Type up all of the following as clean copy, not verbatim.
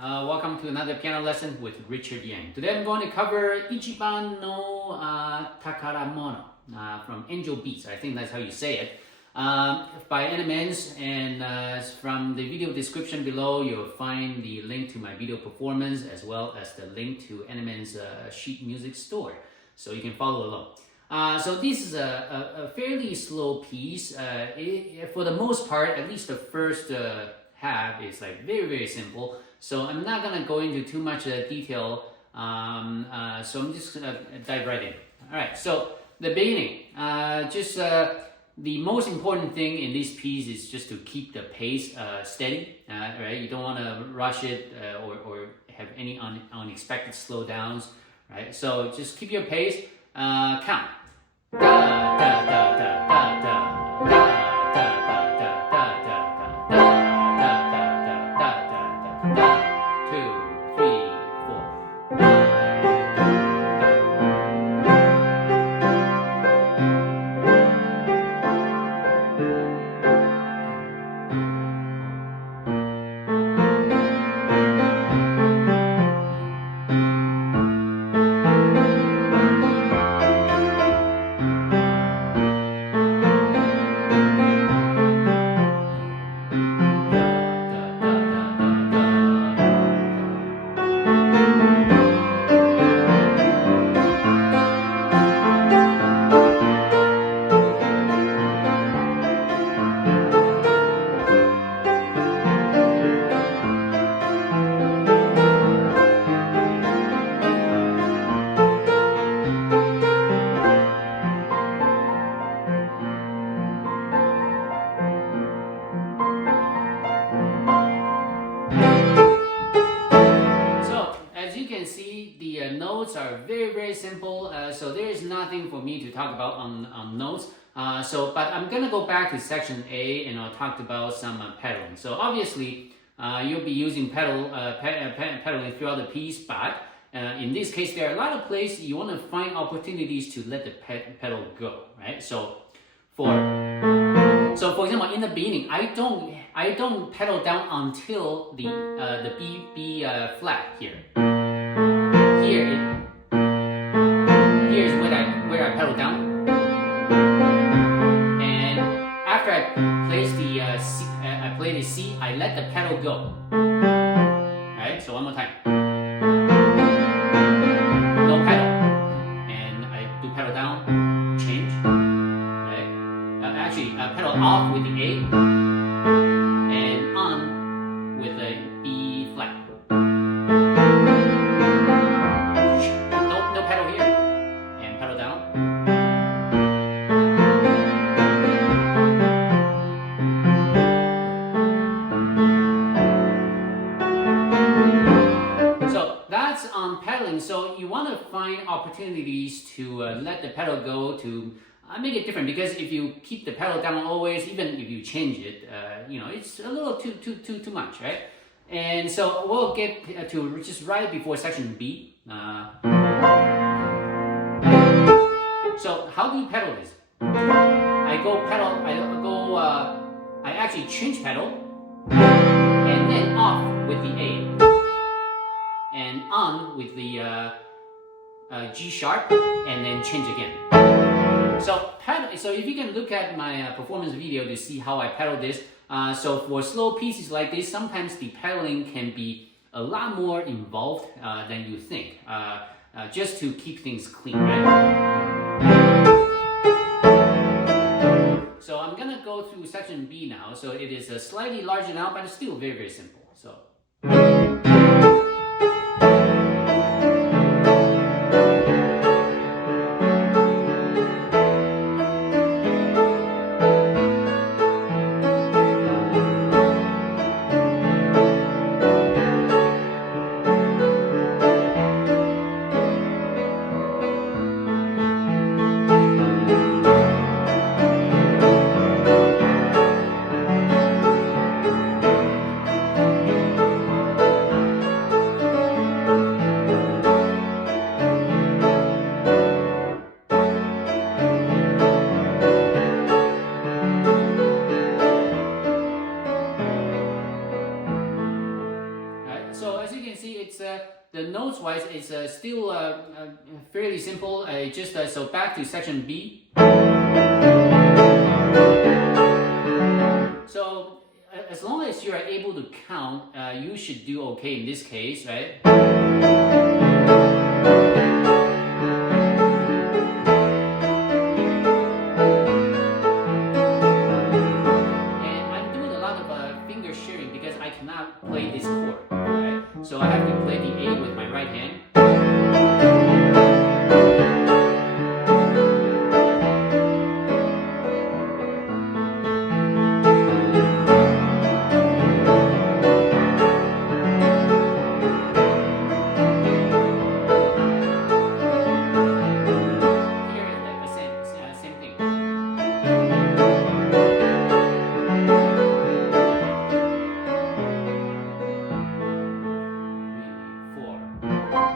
Welcome to another piano lesson with Richard Yang. Today I'm going to cover Ichiban no Takaromono from Angel Beats. I think that's how you say it. By Animenz, and from the video description below you'll find the link to my video performance as well as the link to Animenz sheet music store, so you can follow along. So this is a fairly slow piece. For the most part, at least the first half is like very simple. So I'm not gonna go into too much detail. So I'm just gonna dive right in. All right. So the beginning, the most important thing in this piece is just to keep the pace steady. Right. You don't want to rush it or have any unexpected slowdowns. Right. So just keep your pace. Count. Da da da da da da da. See, the notes are very simple, so there is nothing for me to talk about on notes. But I'm gonna go back to section A and I'll talk about some pedaling. So obviously you'll be using pedaling throughout the piece, but in this case there are a lot of places you want to find opportunities to let the pedal go, right? So for example, in the beginning, I don't pedal down until the B flat here. Here's where I pedal down, and after I place the C, I play the C, I let the pedal go. Right. So one more time. No pedal, and I do pedal down, change. Right. Actually, pedal off with the A, and on with the B flat. Pedaling, so you want to find opportunities to let the pedal go, to make it different, because if you keep the pedal down always, even if you change it, it's a little too much, right? And so we'll get to just right before section B. So how do you pedal this? I actually change pedal and then off with the A. And on with the G sharp, and then change again. So if you can look at my performance video to see how I pedal this. So for slow pieces like this, sometimes the pedaling can be a lot more involved than you think, just to keep things clean, right? So I'm gonna go through section B now. So it is slightly larger now, but it's still very simple. So. see, it's the notes wise, it's still fairly simple. Just so back to section B. So as long as you are able to count, you should do okay in this case, right? Play this chord, right? So I have to play the A with my right hand. Here is the same thing.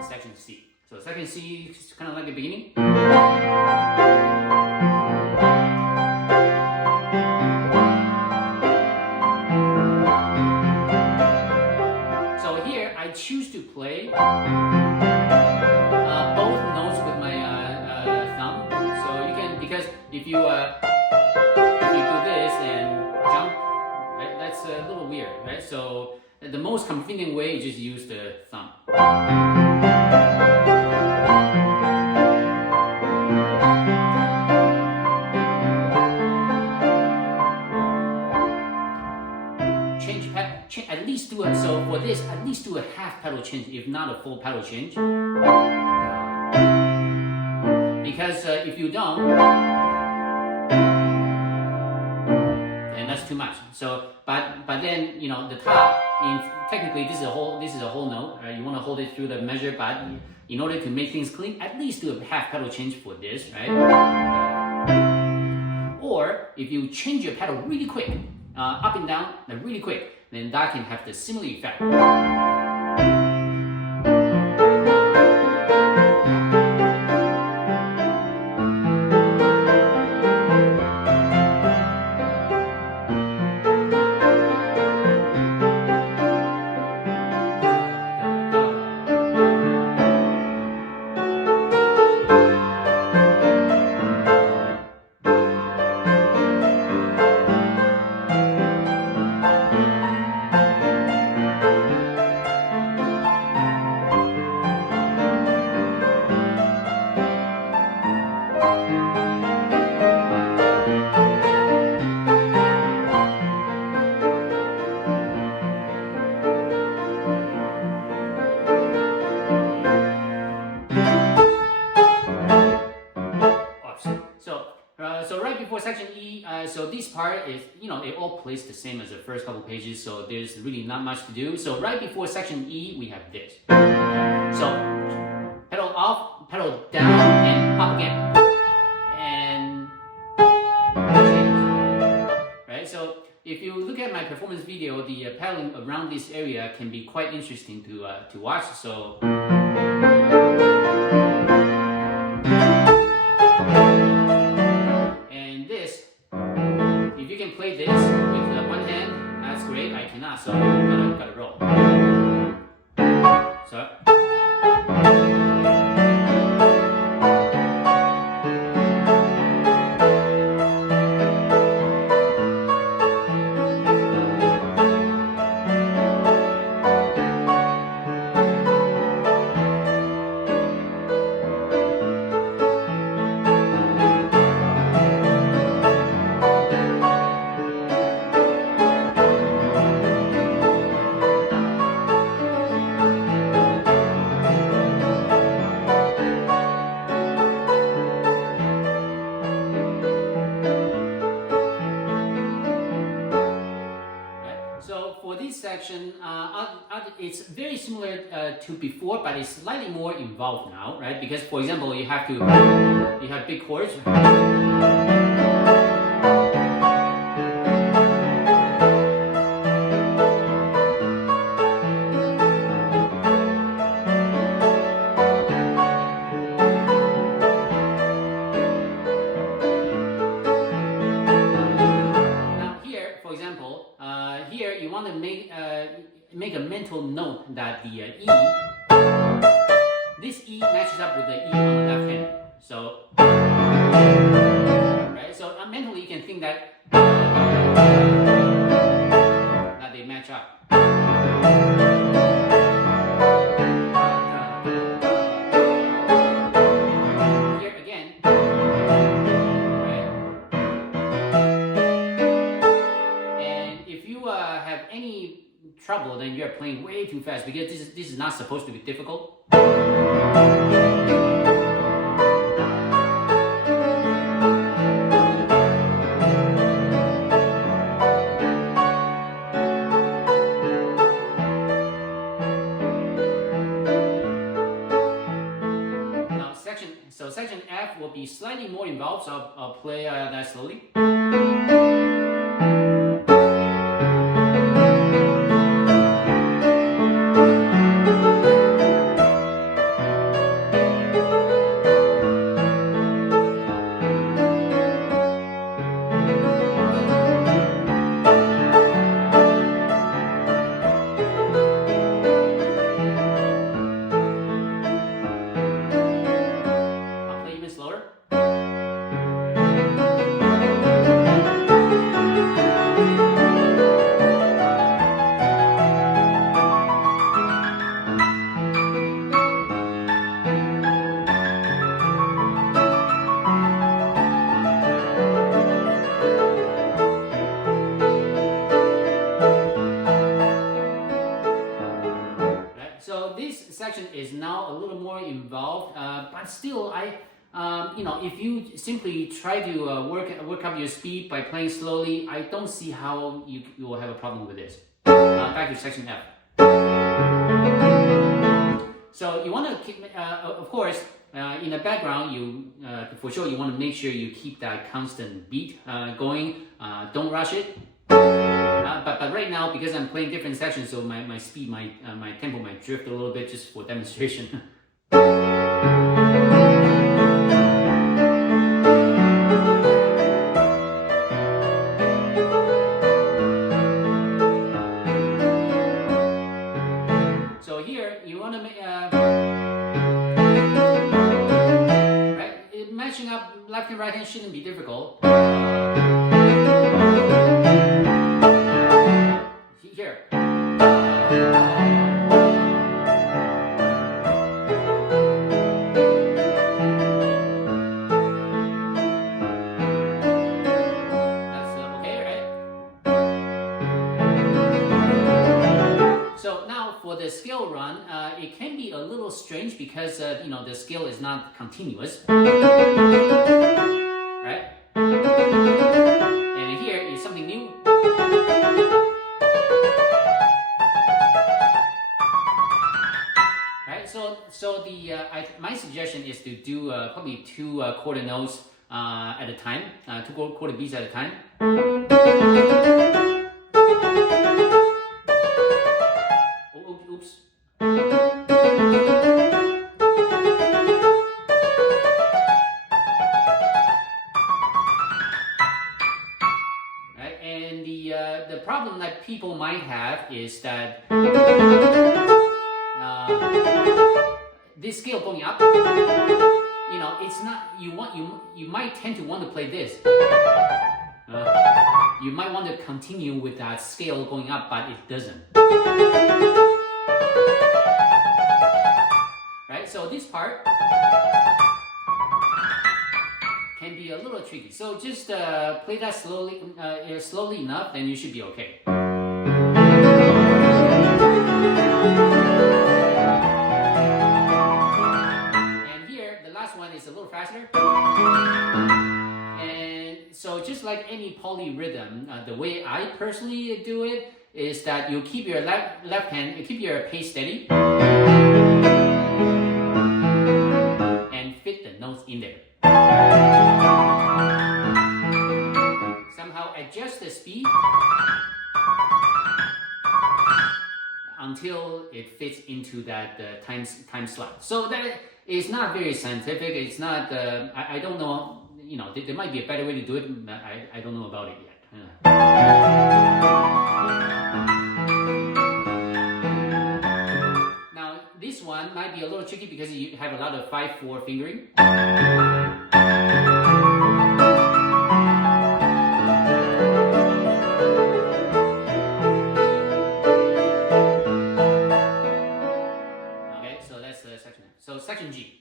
Section C. So section C is kind of like the beginning. So here I choose to play both notes with my thumb. So you can, because if you do this and jump, right, that's a little weird, right? So the most convenient way is just use the thumb. At least do it. So for this, at least do a half pedal change, if not a full pedal change. Because if you don't, then that's too much. So, but then the top means technically this is a whole note. Right? You want to hold it through the measure, but in order to make things clean, at least do a half pedal change for this, right? Or if you change your pedal really quick, up and down, really quick, then that can have the similar effect. So right before section E, so this part is, it all plays the same as the first couple pages, so there's really not much to do. So right before section E, we have this. So pedal off, pedal down, and up again. And change. Right? So if you look at my performance video, the pedaling around this area can be quite interesting to watch. So if you can play this with one hand, that's great. I cannot, so gotta roll. So. For this section, it's very similar to before, but it's slightly more involved now, right? Because, for example, you have big chords. Here you want to make make a mental note that the E, this E matches up with the E on the left hand. So, right? So mentally you can think that they match up. Here again, right? And if you have any trouble, then you're playing way too fast because this is not supposed to be difficult. So section F will be slightly more involved, so I'll play that slowly. Section is now a little more involved, but still, if you simply try to work up your speed by playing slowly, I don't see how you will have a problem with this. Back to section F. So you want to keep, of course, in the background, you for sure you want to make sure you keep that constant beat going. Don't rush it. But right now, because I'm playing different sections, so my speed, my tempo might drift a little bit just for demonstration. So here, you want to make, right, matching up left and right hand shouldn't be difficult. Here. That's okay, right? So now for the scale run, it can be a little strange because the scale is not continuous, right? And here is something new. So my suggestion is to do probably 2 quarter notes at a time, 2 quarter beats at a time. Oops. Right, and the problem that people might have is that this scale going up, it's not, you might tend to want to play this. You might want to continue with that scale going up, but it doesn't. Right, so this part can be a little tricky. So just play that slowly enough, then you should be okay. Is a little faster, and so just like any polyrhythm, the way I personally do it is that you keep your left hand, you keep your pace steady, and fit the notes in there. Somehow adjust the speed until it fits into that time slot. So that is not very scientific. It's not. I don't know. There might be a better way to do it. I don't know about it yet. might be a little tricky because you have a lot of 5/4 fingering. Okay, so that's the section. So section G.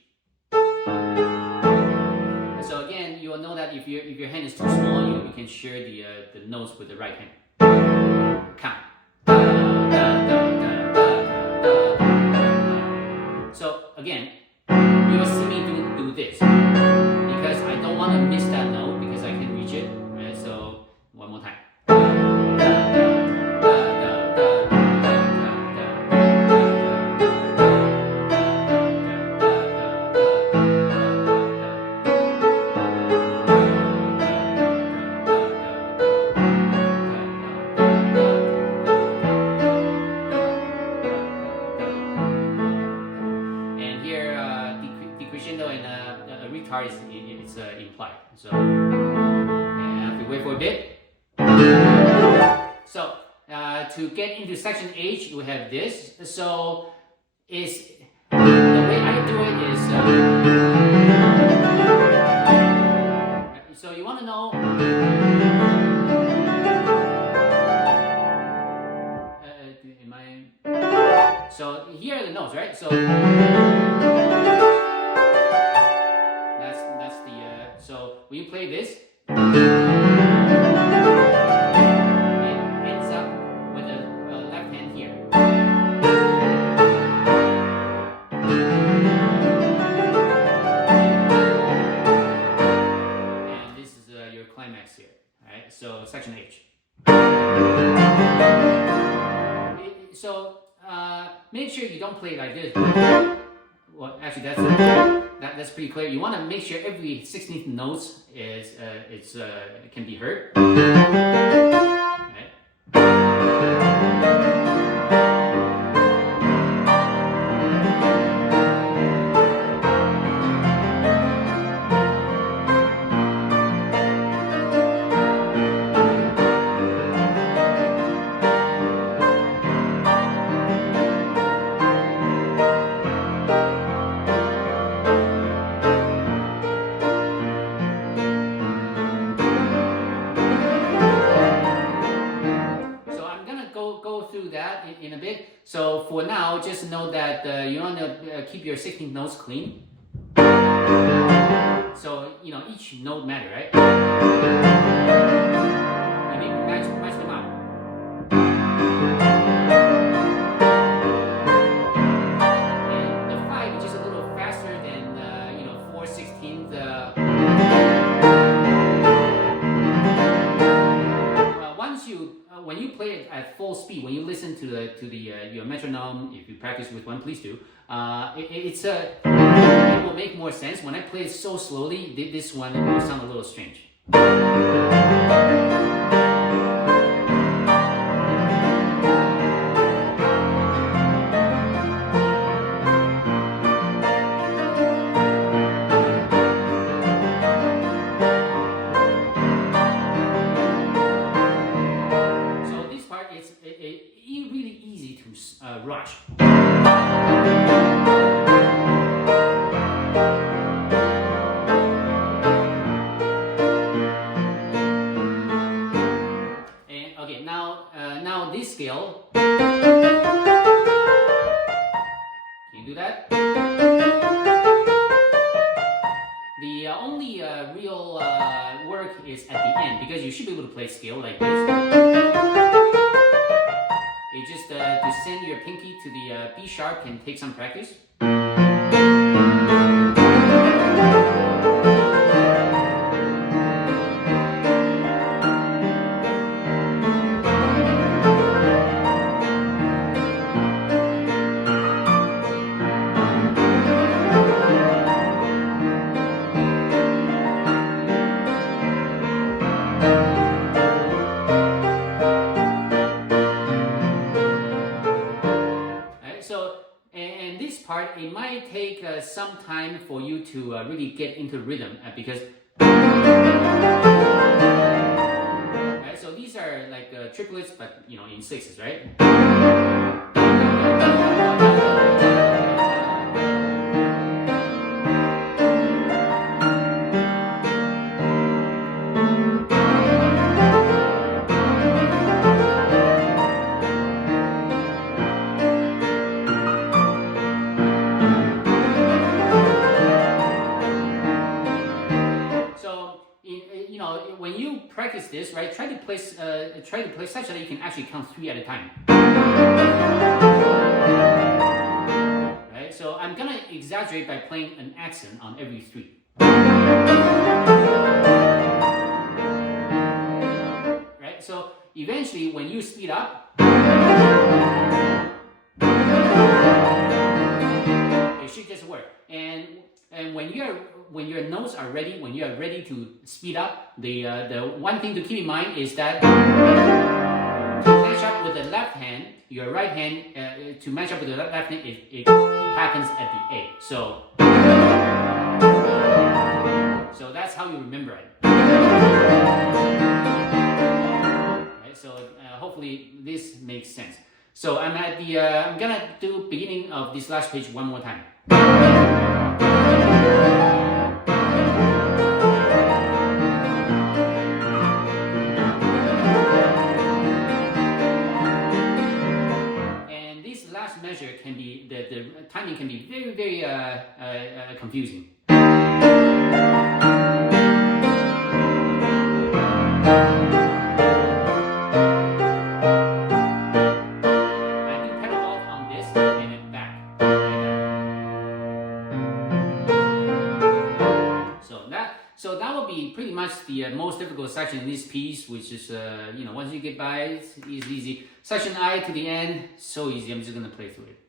So again, you will know that if your hand is too small, you can share the notes with the right hand. Count. So again, you will see me do this because I don't want to miss that note because I can reach it. Right? So one more time. Crescendo and a retard is implied. So, and I have to wait for a bit. So, to get into section H, we have this. So, the way I do it is. So you want to know. So here are the notes, right? So. So when you play this, it ends up with the left hand here. And this is your climax here. Alright, so section H. So make sure you don't play like this. Well, actually, that's pretty clear. You want to make sure every 16th notes can be heard. Right? That in a bit. So for now, just know that you want to keep your 16th notes clean. So each note matter, right? You need to match them up. And the 5 is just a little faster than 4/16. When you play it at full speed, when you listen to your metronome, if you practice with one, please do. It will make more sense. When I play it so slowly, this one will sound a little strange. Really easy to rush. And okay, now this scale. Can you do that? The only real work is at the end because you should be able to play scale like this. It's just to send your pinky to the B sharp can take some practice. It might take some time for you to really get into rhythm because right, so these are like triplets but in sixes, right? play such that you can actually count 3 at a time. Right? So I'm gonna exaggerate by playing an accent on every 3. Right? So eventually, when you speed up, it should just work. And when your notes are ready, when you are ready to speed up, the one thing to keep in mind is that to match up with the left hand, your right hand to match up with the left hand, it happens at the A. So that's how you remember it. Right, so hopefully this makes sense. So I'm at the I'm gonna do beginning of this last page one more time. And this last measure can be the timing can be very, very confusing. So that will be pretty much the most difficult section in this piece, which is, once you get by it, it's easy. Section I to the end, so easy. I'm just going to play through it.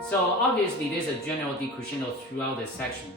So obviously there's a general decrescendo throughout the section.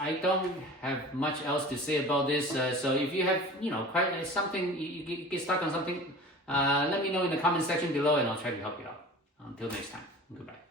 I don't have much else to say about this. So if you have, quite something, you get stuck on something, let me know in the comment section below and I'll try to help you out. Until next time, goodbye.